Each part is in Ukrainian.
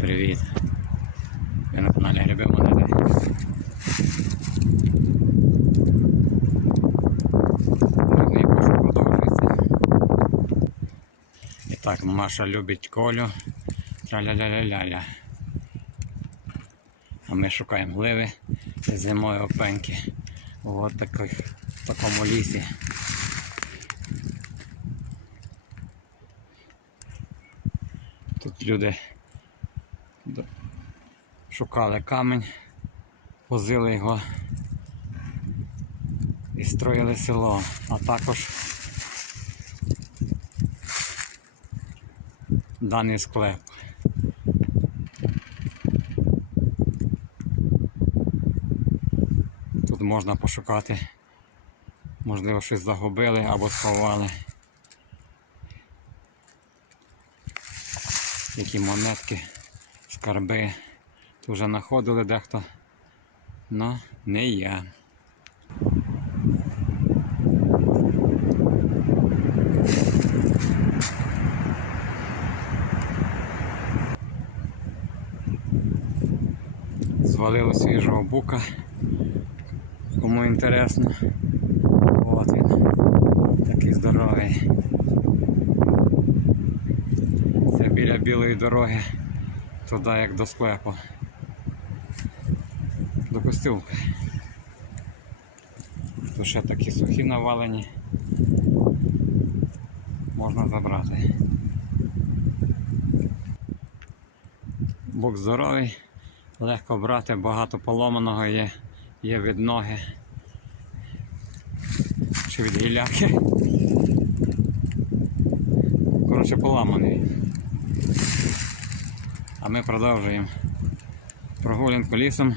Привіт! Ви на каналі Гриби Монети. Грибний пошук продовжується. І так, Маша любить Колю. Траля-ля-ля-ля-ля. А ми шукаємо гливи зимою опеньки. Ось таких, в такому лісі. Тут люди шукали камінь, возили його і строїли село, а також даний склеп. Тут можна пошукати, можливо, щось загубили або сховали. Які монетки, скарби. Вже знаходили дехто. Но не я. Звалило свіжого бука. Кому інтересно. От він. Такий здоровий. Це біля білої дороги, туди як до склепу. До костюмки. Тут ще такі сухі навалені. Можна забрати. Бук здоровий, легко брати, багато поломаного є, є від ноги. Чи від гіляки. Коротше, поламаний. А ми продовжуємо прогулянку лісом.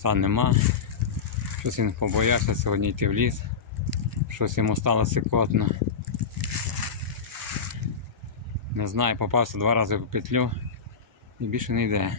Пса нема. Щось він побоявся сьогодні йти в ліс. Щось йому стало сикотно. Не знаю, попався два рази в петлю і більше не йде.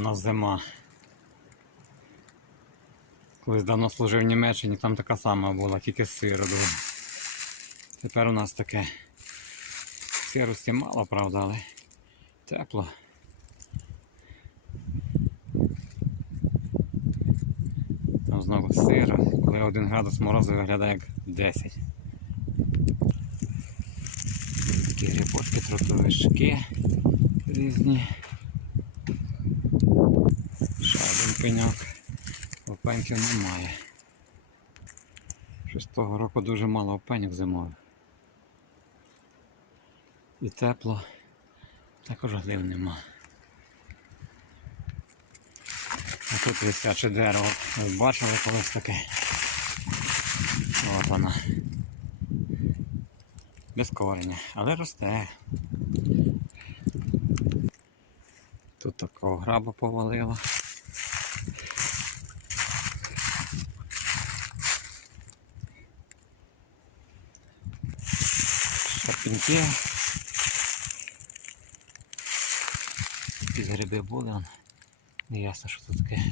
Нас зима. Колись давно служив в Німеччині, там така сама була, тільки з сиру було. Тепер у нас таке сирості мало, правда, але тепло. Там знову сиро, коли 1 градус морозу виглядає як 10. Такі грибочки, тротовички різні. Пеньок. Опеньків немає. Щось року дуже мало опеньок зимою. І тепло. Також глив нема. А тут висяче дерево. Ви бачили колись таке? От вона. Без кореня, але росте. Тут такого граба повалило. Шапінки. Якісь гриби були. Не ясно, що тут таке.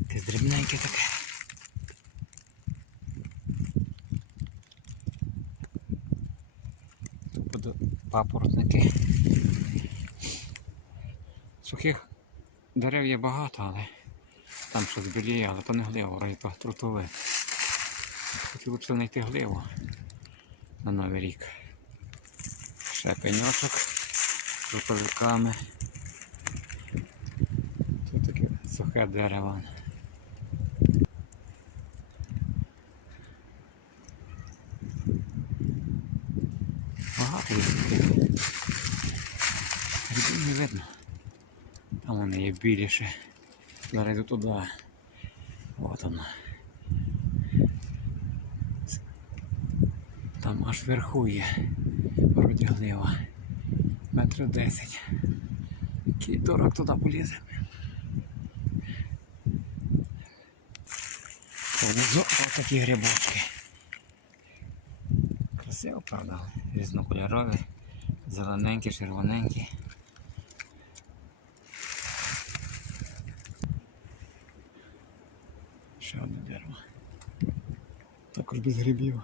Якесь дрібненьке таке. Тут будуть папоротники. Сухих дерев є багато, але там щось біліє, але то не вроді то трутове. Хотів б знайти гливу на Новий рік. Ще пеньочок з трутовиками. Тут таке сухе дерево. Багато. Грибів не видно. Там вони є біліше. Зараз йду туди. От вона. Там аж вверху є. Вроді глива. Метрів 10. Який дурак туди полізе. Внизу ось такі грибочки. Красиво, правда? Різнокольорові, зелененькі, червоненькі. Ще одне дерево. Також без грибів.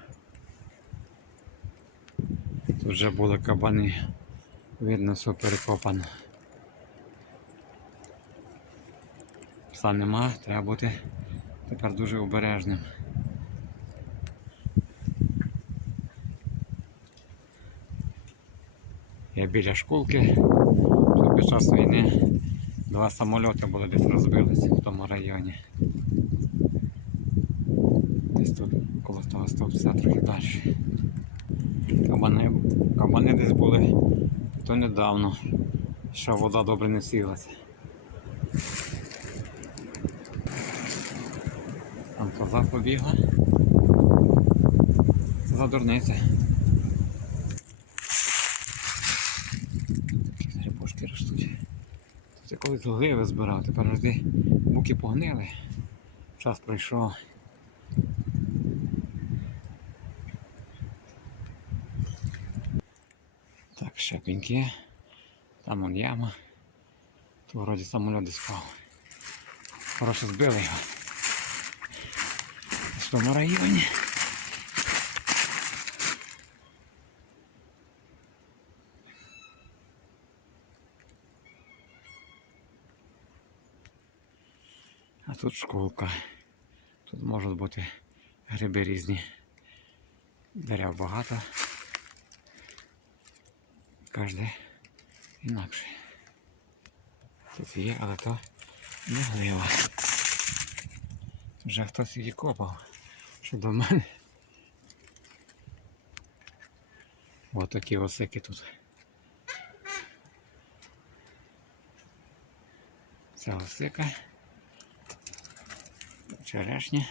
Вже були кабани. Видно, все перекопано. Пса нема, треба бути тепер дуже обережним. Я біля школки. Тут під час війни два самольоти були десь розбилися в тому районі. Десь тут коло того стовпця трохи далі. Кабани, кабани десь були то недавно, що вода добре не сілася. Там коза побігла. Це дурниця. Такі грибочки ростуть. Тут я колись гливи збирав, тепер жди, буки погнили. Час пройшов. Ще пеньки. Там вон яма. Тут вроді самоліт десь впав. Хорошо збили його. В тому районі. А тут школка. Тут можуть бути гриби різні. Дерев багато. Кожне інакше. Тут є, але то не глива. Вже хтось її копав. Що до мене. Ось такі осики тут. Це осика. Черешня.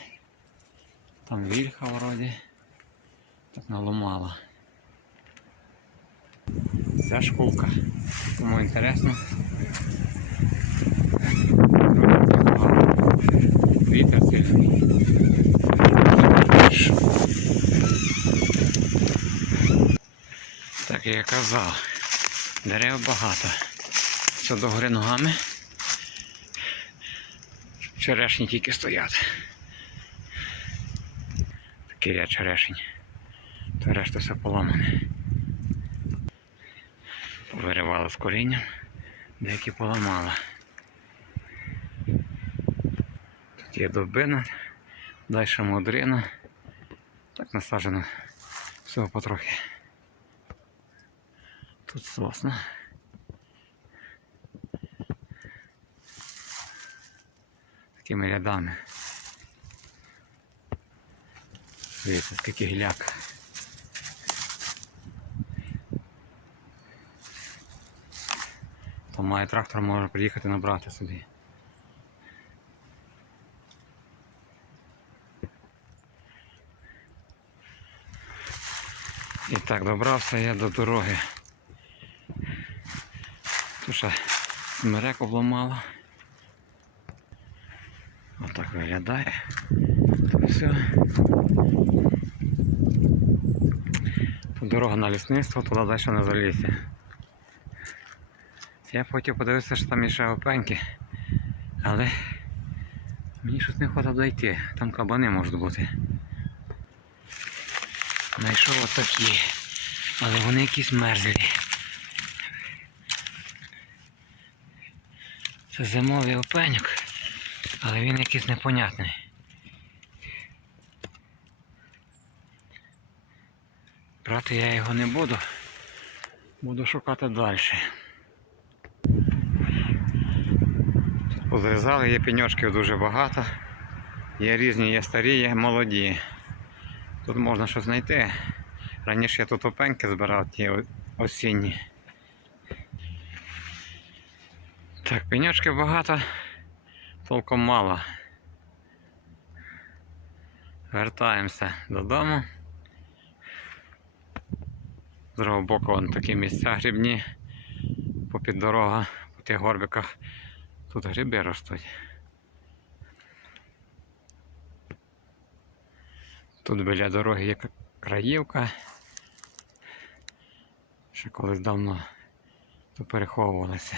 Там вільха вроді. Так наломала. Ця школка. Кому інтересно. Вітер сильний. Так я казав, дерев багато. Все до гори ногами. Черешні тільки стоять. Такий ряд черешень. То решта все поламане. Виривали з корінням, деякі поламала. Тут є довбина, далі модрина. Так насаджено всього потрохи. Тут сосна. Такими рядами. Дивіться, скільки гіляк. То має трактор може приїхати набрати собі. І так, добрався я до дороги. Тут ще смерек обламала. Отак виглядає. Тут все. Дорога на лісництво, туди далі не залізти. Я хотів подивитися, що там ще опеньки, але мені щось не хоче дойти. Там кабани можуть бути. Знайшов отакі, але вони якісь мерзлі. Це зимовий опеньок, але він якийсь непонятний. Брати я його не буду. Буду шукати далі. Позрізали, є пеньочків дуже багато. Є різні, є старі, є молоді. Тут можна щось знайти. Раніше я тут опеньки збирав ті осінні. Так, пеньочків багато, толком мало. Вертаємося додому. З другого боку вон такі місця грибні. попід дорога, по тих горбиках. Тут гриби ростуть. Тут біля дороги є краївка. Ще колись давно тут переховувалися.